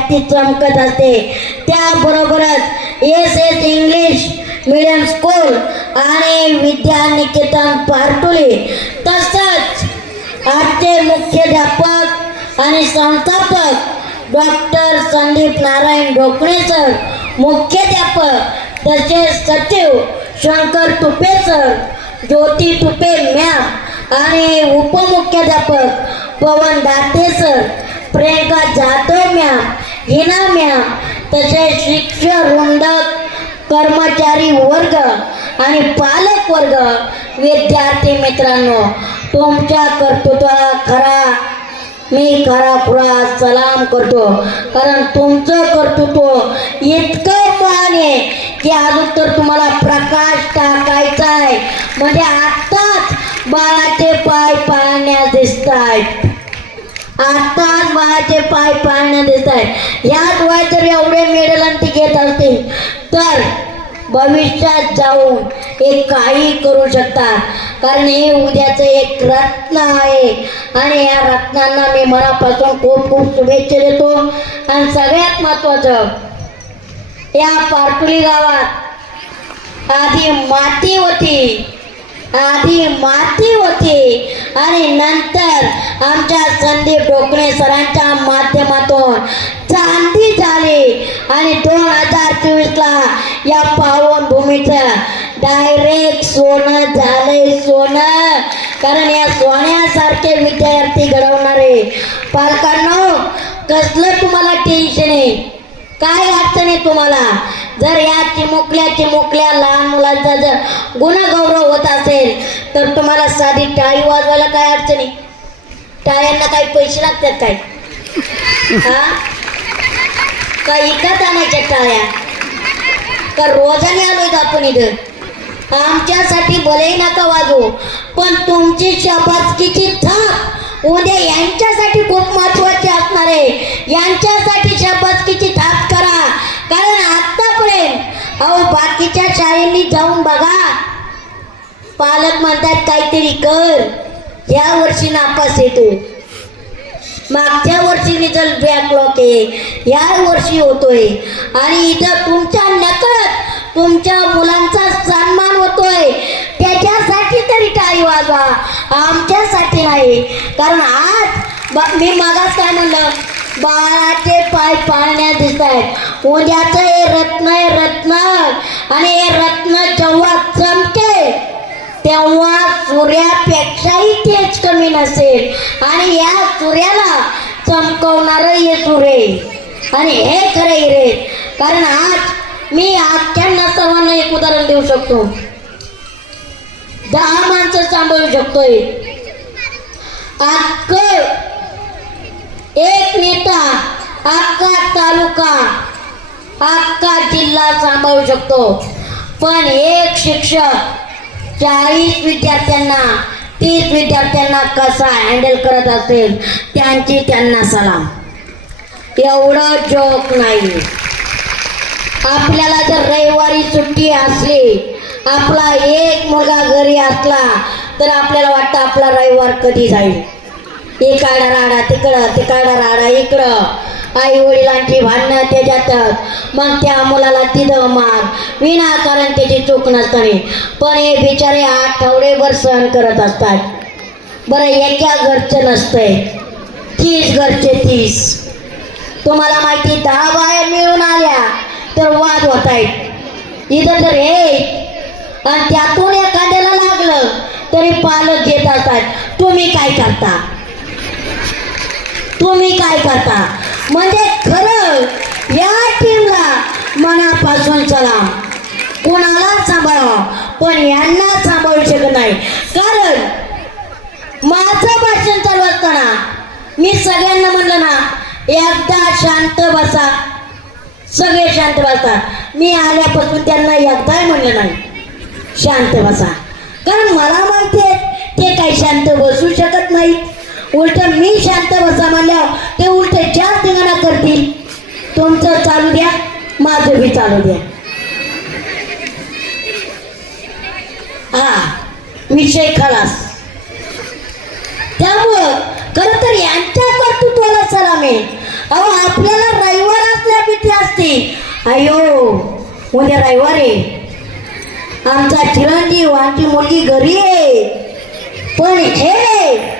ती चमकत असते. त्याबरोबरच S S English medium school आणि विद्या निकेतन तसंच आजचे मुख्याध्यापक आणि संस्थापक डॉक्टर संदीप नारायण ढोकणे सर मुख्याध्यापक तसेच सचिव शंकर तुपे सर ज्योती तुपे मॅम आणि उपमुख्याध्यापक पवन दाते सर. प्रियंका जातो म्या हिना म्या. तसेच शिक्षक वृंदक कर्मचारी वर्ग आणि पालक वर्ग. विद्यार्थी मित्रांनो तुमच्या कर्तृत्वाला खरा मी खरा खुरा सलाम करतो. कारण तुमचं कर्तृत्व इतकं महान आहे की अजून तर तुम्हाला प्रकाश टाकायचा आहे. म्हणजे आत्ताच बाळाचे पाय पाळण्यास दिसत आहेत आत्ताच बाळाचे पाय पाळणं दिसत आहेत. याच वय जर एवढे मेडल आणि ती घेत असतील. तर भविष्यात जाऊन हे काही करू शकतात कारण हे उद्याचं एक रत्न आहे. आणि या रत्नांना मी मनापासून खूप खूप शुभेच्छा देतो. आणि सगळ्यात महत्वाचं या पारकुली गावात आधी माती होती आधी माती होती. आणि नंतर आमच्या संदीप ढोकणे सरांच्या माध्यमातून चांदी झाली. आणि दोन हजार चोवीसला या पावन भूमीचं डायरेक्ट सोनं झालंय सोनं. कारण या सोन्यासारखे विद्यार्थी घडवणारे. पालकांनो कसलं तुम्हाला टेन्शन आहे? काय अडचण आहे तुम्हाला? जर या चिमुकल्या चिमुकल्या लहान मुलांचा जर गुणगौरव होत असेल तर तुम्हाला साधी टाळी वाजवायला काय अडचणी टाळ्यांना काही पैसे लागतात काय? हा? का इकत आणायच्या टाळ्या? का रोजाने आलोय आपण इथं? आमच्यासाठी भलेही नका वाजवू पण तुमची शाबासकीची थाप उद्या यांच्यासाठी खूप महत्वाची असणार आहे. यांच्यासाठी शाबासकीची थाप करा कारण आतापर्यंत अहो बाकीच्या शाळेंनी जाऊन बघा. पालक म्हणतात काहीतरी कर. या वर्षी नापास येतो मागच्या वर्षी रिझल्ट बॅकलॉक आहे. या वर्षी होतोय. आणि इथं तुमच्या नकळत तुमच्या मुलांचा सन्मान होतोय. त्याच्यासाठी तरी टाळी वाजवा. आमच्यासाठी नाही. कारण आज मी मागास काय म्हणलं? बाळाचे पाय पाळण्यात दिसत आहेत उद्याचं हे रत्न हे रत्न. आणि हे रत्न जेव्हा चमके तेव्हा सूर्यापेक्षाही तेज कमी नसेल. आणि या सूर्याला चमकवणार हे सूर्य आणि हे खरे हिरे कारण आज मी आजच्यांना सर्वांना एक उदाहरण देऊ शकतो. दहा माणसं सांभाळू शकतोय. अख्ख एक नेता अख्खा तालुका अख्खा जिल्हा सांभाळू शकतो. पण एक शिक्षक चाळीस विद्यार्थ्यांना तीस विद्यार्थ्यांना कसा हँडल करत असेल त्यांची त्यांना सलाम. एवढं जोक नाही. आपल्याला जर रविवारी सुट्टी असली आपला एक मुलगा घरी असला तर आपल्याला वाटतं आपला रविवार कधी जाईल? इकडं राडा तिकडं तिकडं राडा इकडं. आई वडिलांची भांडणं त्याच्यातच मग त्या मुलाला तिथं मार. विनाकारण त्याची चूक नसताना. पण हे बिचारे आठवडेभर सहन करत असतात. बरं एका घरचं नसतंय. तीस घरचे तीस. तुम्हाला माहिती दहा बाया मिळून आल्या तर वाद होत आहेत इथं तर हे आणि त्यातून एखाद्याला लागलं तरी पालक घेत असतात. तुम्ही काय करता? तुम्ही काय करता? म्हणजे खरं या टीमला मनापासून चला. कोणाला सांभाळा पण यांना सांभाळू शकत नाही. कारण माझं भाषण चालू असताना मी सगळ्यांना म्हणलं ना एकदा शांत बसा. सगळे शांत बसा. मी आल्यापासून त्यांना एकदाही म्हणलं नाही. शांत बसा. कारण मला माहिती आहे ते काही शांत बसू शकत नाहीत. उलट मी शांत बसा म्हणल्यावर ते उलट जास्त धिंगाणा करतील. तुमचं चालू द्या माझं बी चालू द्या. हा विषय खलास. त्यामुळं खरं तर यांच्या कर्तृत्वाला सलाम आहे. अहो आपल्याला रविवार असल्या भीती असते. अयो उद्या रविवार आहे. आमचा चिरंजीव आमची मुलगी घरी आहे. पण हे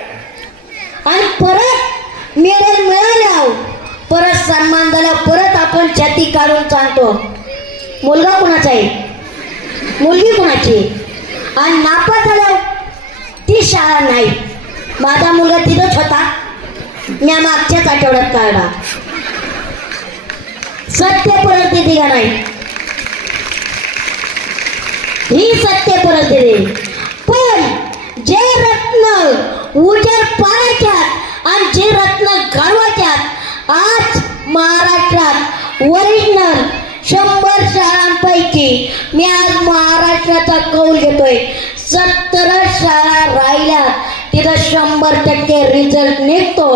आणि परत मेडल मिळाल्या परत सन्मान झाला परत आपण छाती काढून सांगतो. मुलगा कुणाचा आहे? मुलगी कुणाची आणि नापास झाल्या ती शाळा नाही. माझा मुलगा तिथंच होता. मी मागच्याच आठवड्यात काढला. सत्य परिस्थिती का नाही? ही सत्य परिस्थिती. पण जे रत्न उजर पाण्याच्या आणि जे रत्न घडवायच्यात आज महाराष्ट्रात ओरिजिनल शंभर शाळांपैकी मी आज महाराष्ट्राचा कौल घेतोय. सत्तर शाळा राहिल्या तिथं शंभर टक्के रिझल्ट निघतो.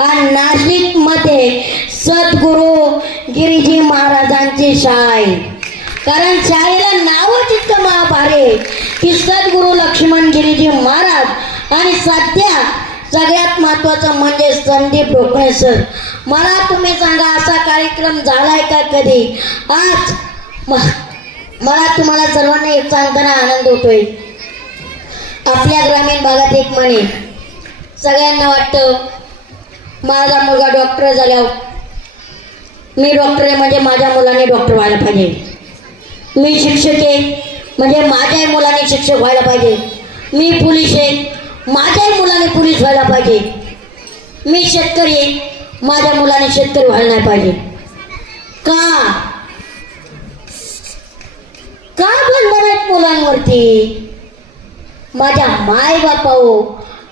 आणि नाशिकमध्ये सद्गुरू गिरीजी महाराजांची शाळा आहे. कारण शाळेला नावच इतकं आहे की सद्गुरू लक्ष्मण गिरीजी महाराज आणि सध्या सगळ्यात महत्वाचं म्हणजे संदीप ढोकळे सर मला तुम्ही सांगा असा कार्यक्रम झालाय का कधी? आज म- मला तुम्हाला सर्वांना एक सांगताना आनंद होतोय. आपल्या ग्रामीण भागात एक म्हणे सगळ्यांना वाटतं माझा मुलगा डॉक्टर झाल्यावर मी डॉक्टर आहे म्हणजे माझ्या मुलाने डॉक्टर व्हायला पाहिजे. मी शिक्षक आहे म्हणजे माझ्याही मुलाने शिक्षक व्हायला पाहिजे. मी पोलीस आहे. माझ्याही मुलाने पोलीस व्हायला पाहिजे. मी शेतकरी माझ्या मुलाने शेतकरी व्हायला नाही पाहिजे. का? का बंधन आहेत मुलांवरती? माझ्या माय बापाओ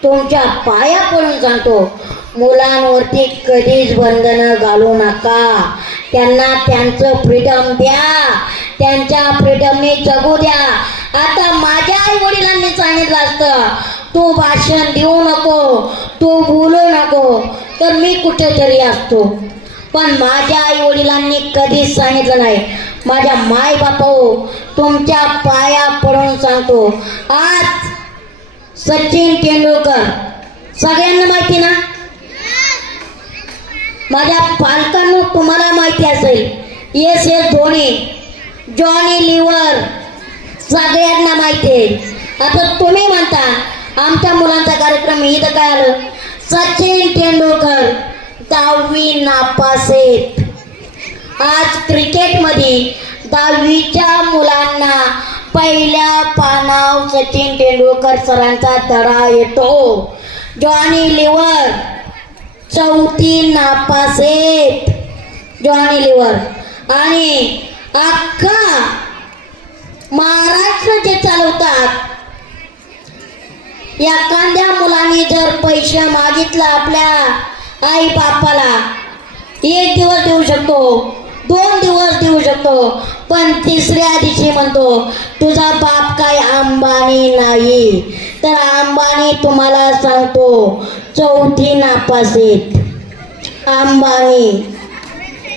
तुमच्या पाया पडून सांगतो. मुलांवरती कधीच बंधनं घालू नका. त्यांना त्यांचं फ्रीडम द्या. त्यांच्या फ्रीडमने जगू द्या. आता माझ्या आई वडिलांनी सांगितलं असतं तू भाषण देऊ नको तू बोलू नको तर मी कुठेतरी असतो. पण माझ्या आई वडिलांनी कधीच सांगितलं नाही. माझ्या माय बापाओ तुमच्या पाया पडून सांगतो. आज सचिन तेंडुलकर सगळ्यांना माहिती ना? माझ्या पालकांना तुम्हाला माहिती असेल. S S Dhoni Johnny liver सगळ्यांना माहिती आहे. आता तुम्ही म्हणता आमच्या मुलांचा कार्यक्रम इथं काय आलं? सचिन तेंडुलकर दहावी नापास आहेत. आज क्रिकेटमध्ये दहावीच्या मुलांना पहिल्या पानाव सचिन तेंडुलकर सरांचा धडा येतो. जॉनी लिव्हर चौथी नापास आहेत. जॉनी लिव्हर. आणि अख्खा महाराष्ट्र जे चालवतात एखाद्या मुलाने जर पैसे मागितला आपल्या आई बापाला एक दिवस देऊ शकतो दोन दिवस देऊ शकतो पण तिसऱ्या दिवशी म्हणतो तुझा बाप काय अंबानी नाही. तर अंबानी तुम्हाला सांगतो चौथी नापास आहेत. अंबानी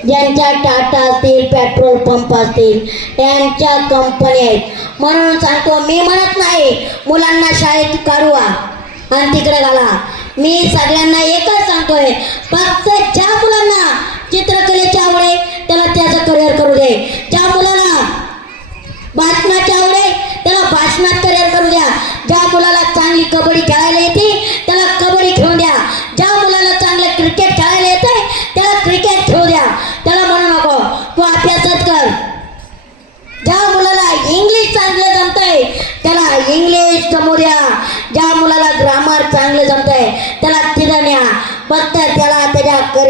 ज्यांच्या टाटा असतील पेट्रोल पंप असतील यांच्या कंपन्या आहेत. म्हणून सांगतो मी म्हणत नाही मुलांना शाळेत काढवा आणि तिकडे घाला. मी सगळ्यांना एकच सांगतोय पण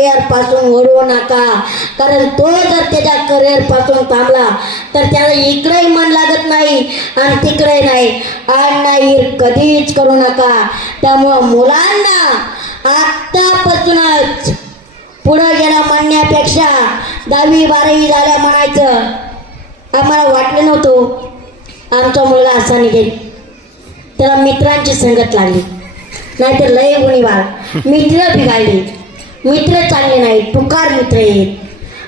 करिअरपासून वळवू नका कारण तो जर त्याच्या करिअरपासून थांबला तर त्याला इकडेही मन लागत नाही आणि तिकडे नाही. आड नाही कधीच करू नका. त्यामुळं मुलांना आत्तापासूनच पुढं गेला म्हणण्यापेक्षा दहावी बारावी झाल्या म्हणायचं. आम्हाला वाटलं नव्हतं. आमचा मुलगा असा निघेल. त्याला मित्रांची संगत लागली. नाहीतर लय गुणीवार मित्र बिघाडली. मित्र चांगले नाहीत तुकार मित्र आहेत.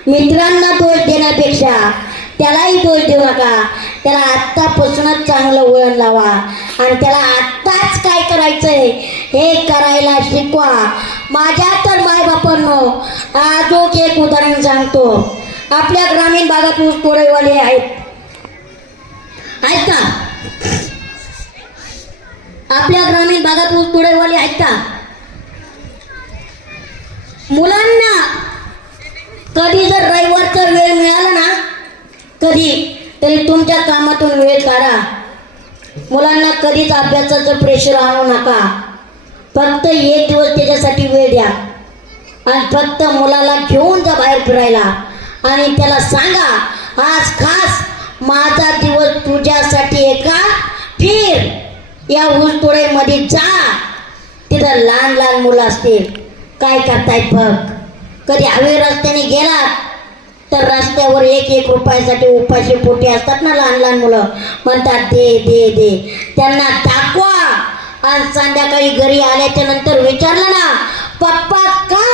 मित्रांना दोष देण्यापेक्षा त्यालाही दोष देऊ नका. त्याला आत्तापासूनच चांगलं वळण लावा. आणि त्याला आत्ताच काय करायचंय हे करायला शिकवा. माझ्या तर मायबापांनो आजोक एक उदाहरण सांगतो. आपल्या ग्रामीण भागात ऊस तोडेवाले आहेत. आहेत का? आपल्या ग्रामीण भागात ऊस तोडेवाले आहेत का? मुलांना कधी जर रविवारचा वेळ मिळाला ना कधी तरी तुमच्या कामातून वेळ काढा. मुलांना कधीच अभ्यासाचं प्रेशर आणू नका. फक्त एक दिवस त्याच्यासाठी वेळ द्या. आणि फक्त मुलाला घेऊन जा बाहेर फिरायला. आणि त्याला सांगा आज खास माझा दिवस तुझ्यासाठी एका फिर या ऊसतोडेमध्ये जा. तिथं लहान लहान मुलं असतील. काय करतायत बघ. कधी हवे रस्त्याने गेलात तर रस्त्यावर एक एक रुपयासाठी उपाशी पोटी असतात ना लहान लहान मुलं. म्हणतात दे दे दे. त्यांना दाखवा. आज संध्याकाळी घरी आल्याच्यानंतर विचारलं ना पप्पा का?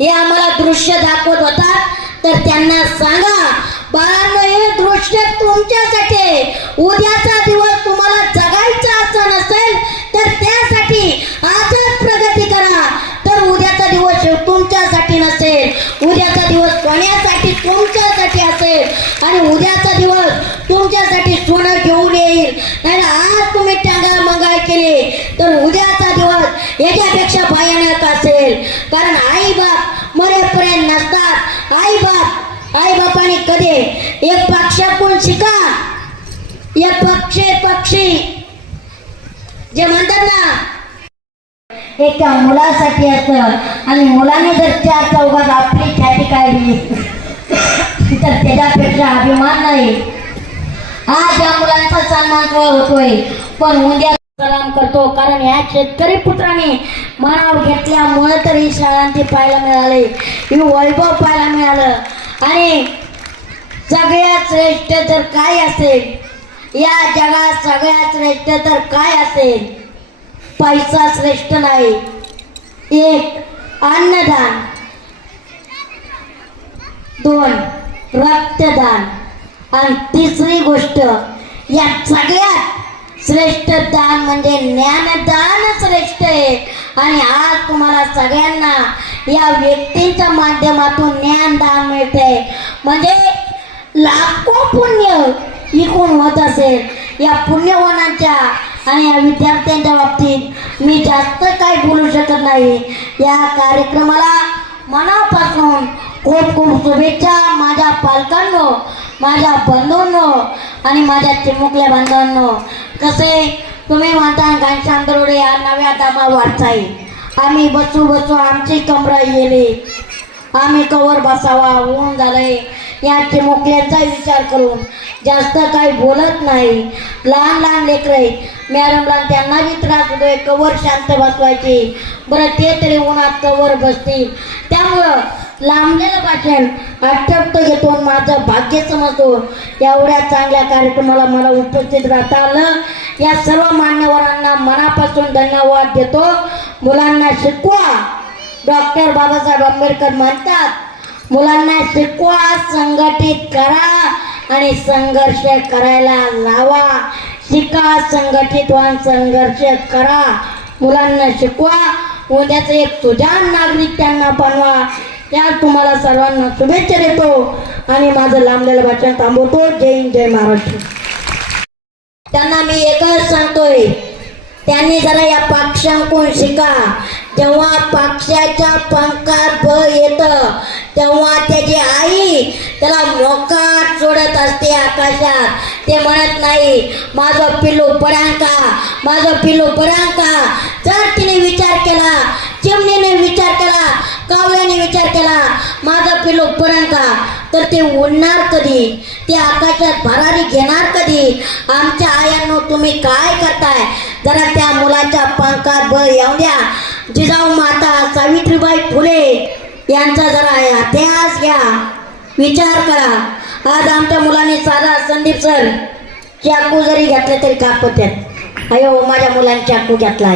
हे आम्हाला दृश्य दाखवत होतात तर त्यांना सांगा बाळांनो हे दृश्य तुमच्यासाठी उद्या कारण आई बाप मरेपर्यंत नसतात. आई बाप आई बापाने कधी एक पक्षाकडून शिका? एक पक्षी पक्षी. जे म्हणतात ना एका मुलासाठी असतं आणि मुलाने जर त्या चौघात आपली ख्याती काढली तर त्याच्यापेक्षा अभिमान नाही. हा त्या मुलांचा सन्मान होतोय पण उद्या प्रदान करतो. कारण या शेतकरी पुत्राने मनावर घेतल्यामुळे तर ही शाळांती पाहायला मिळाले. ही वैभव पाहायला मिळालं. आणि सगळ्यात श्रेष्ठ तर काय असेल? या जगात सगळ्यात श्रेष्ठ तर काय असेल? पैसा श्रेष्ठ नाही. एक अन्नदान. दोन रक्तदान. आणि तिसरी गोष्ट या सगळ्यात श्रेष्ठ दान म्हणजे ज्ञानदान श्रेष्ठ आहे. आणि आज तुम्हाला सगळ्यांना या व्यक्तीच्या माध्यमातून ज्ञानदान मिळते. म्हणजे लाखो पुण्य इकून होत असेल. या पुण्यवानांच्या आणि या विद्यार्थ्यांच्या बाबतीत मी जास्त काही बोलू शकत नाही. या कार्यक्रमाला मनापासून खूप खूप शुभेच्छा माझ्या पालकांनो माझ्या बंधूंनो आणि माझ्या चिमुकल्या बांधवांनो. कसे? तुम्ही म्हणता घनश्याम दरोडे या नव्या दामा वाटचाई. आम्ही बसू बसू आमची कमरा गेली. आम्ही कवर बसावा ऊन झालंय. या चिमुकल्यांचा विचार करून जास्त काही बोलत नाही. लहान लहान लेकरं मॅडमला त्यांना बी त्रास होतोय कवर शांत बसवायची. बरं ते तरी उन्हात कवर बसतील. त्यामुळं लांबलेलं भाषण अत्यंत घेतो माझं भाग्य समजतो एवढ्या चांगल्या कार्यक्रमाला मला उपस्थित राहता आलं. या सर्व मान्यवरांना मनापासून धन्यवाद देतो. मुलांना शिकवा. डॉक्टर बाबासाहेब आंबेडकर म्हणतात मुलांना शिकवा संघटित करा आणि संघर्ष करायला लावा. शिका संघटित व्हा संघर्ष करा. मुलांना शिकवा. उद्याचं एक सुजान नागरिक त्यांना बनवा. त्यात तुम्हाला सर्वांना शुभेच्छा देतो. आणि माझं लांबलेलं भाषण थांबवतो जय हिंद जय महाराष्ट्र. त्यांना मी एकच सांगतोय. त्यांनी जरा या पक्षांकून शिका. जेव्हा पक्षाच्या पंखात बळ येत तेव्हा त्याची आई त्याला मोकाट सोडत असते आकाशात. ते म्हणत नाही माझं पिल्लू पडांका माझं पिल्लू पडांका जर तिने विचार केला चिमणीने विचार कावळ्याने विचार केला माझा पिल्लू पडांका तर ते उडणार कधी? ते आकाशात भरारी घेणार कधी? आमच्या आयांनो तुम्ही काय करताय? जरा त्या मुलाच्या पंखात बळ येऊ द्या. जिजाऊ माता सावित्रीबाई फुले यांचा जरा इतिहास घ्या. विचार करा. आज आमच्या मुलाने साधा संदीप सर चाकू जरी घेतले तरी कापत्यात अयो माझ्या मुलांनी चाकू घेतलाय.